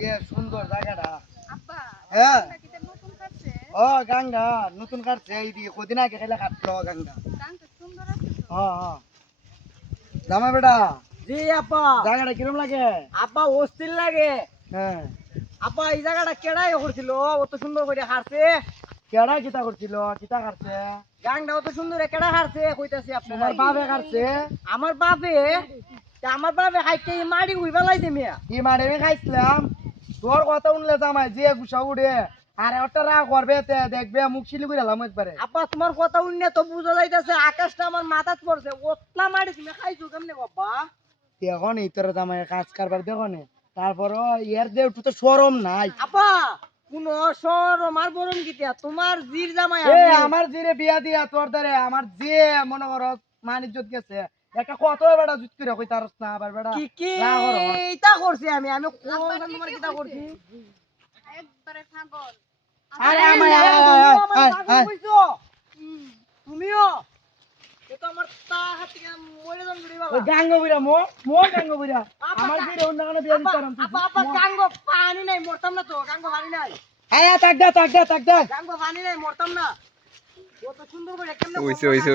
যে সুন্দর জায়গাটা। আব্বা হ্যাঁ গাংটা কি নতুন কাটছে? ও গাঙ্গা নতুন কাটছে এই দিকে কদিন আগে খেলে কাটলো গাঙ্গা। গাংটা সুন্দর আছে তো। হ্যাঁ জামাই বেটা জি আপা। জায়গাটা কিরম লাগে? আপা অস্থির লাগে। হ্যাঁ আপা এই জায়গাটা কেডাই করছিল অত সুন্দর করে হারছে। কেডা কিতা করছিল কিতা কাটছে? গাংটা অত সুন্দর কেডা হারছে কইতাছি আপনার তোমার বাপে কাটছে? আমার বাপে আমার বাপে খাইতে মারি উই বেলাইছে মিয়া। কি মারে আমি খাইছিলাম তোর কথা শুনলে জামাই যে গুছা উড়ে আর একটা রাগ করবে দেখবে মুখ শিলি করে এলাম একবারে। আপা তোমার কথা শুনে তো বুঝা যাইতাছে আকাশটা আমার মাথাত পড়ছে ওতলা মারি তুমি খাইছো কেমনে বাবা? দেখো নি তোর জামাই কাজ কারবার দেখো নি তারপর ইয়ার দে একটু তো শরম নাই। আপা কোন শরম আর বরম গিয়া তোমার জির জামাই এ আমি। আমার জিরে বিয়া দিয়া তোর দ্বারে আমার যে মনে করো মান ইজ্জত গেছে একটা কত বেটা জুত করে কই তারস না আবার বেটা কি কি রাগ হরো। ইটা করছি আমি আমি কোন আব্বা তোমার ঠিকই কিটা কইছে। করছি? একবারে ছাগল। আরে এই আমায় না, আয়, তুমিও আয়, আমার আয়, পাগল আয়। কইছো। হুম। তুমিও এ তো আমার তা হাত থেকে মরে যান গুড়ি বাবা। ওই গাঙ্গ বুইরা মো গাঙ্গ বুইরা আপা, আমার জিরে অন্য কোনো বিয়া দিতে পারম আপা আপা গাঙ্গো পানি নাই মরতাম না তো গাঙ্গো পানি নাই আয় তাক দে গাঙ্গো পানি নাই মরতাম না কত সুন্দর করে কেমনে হইছে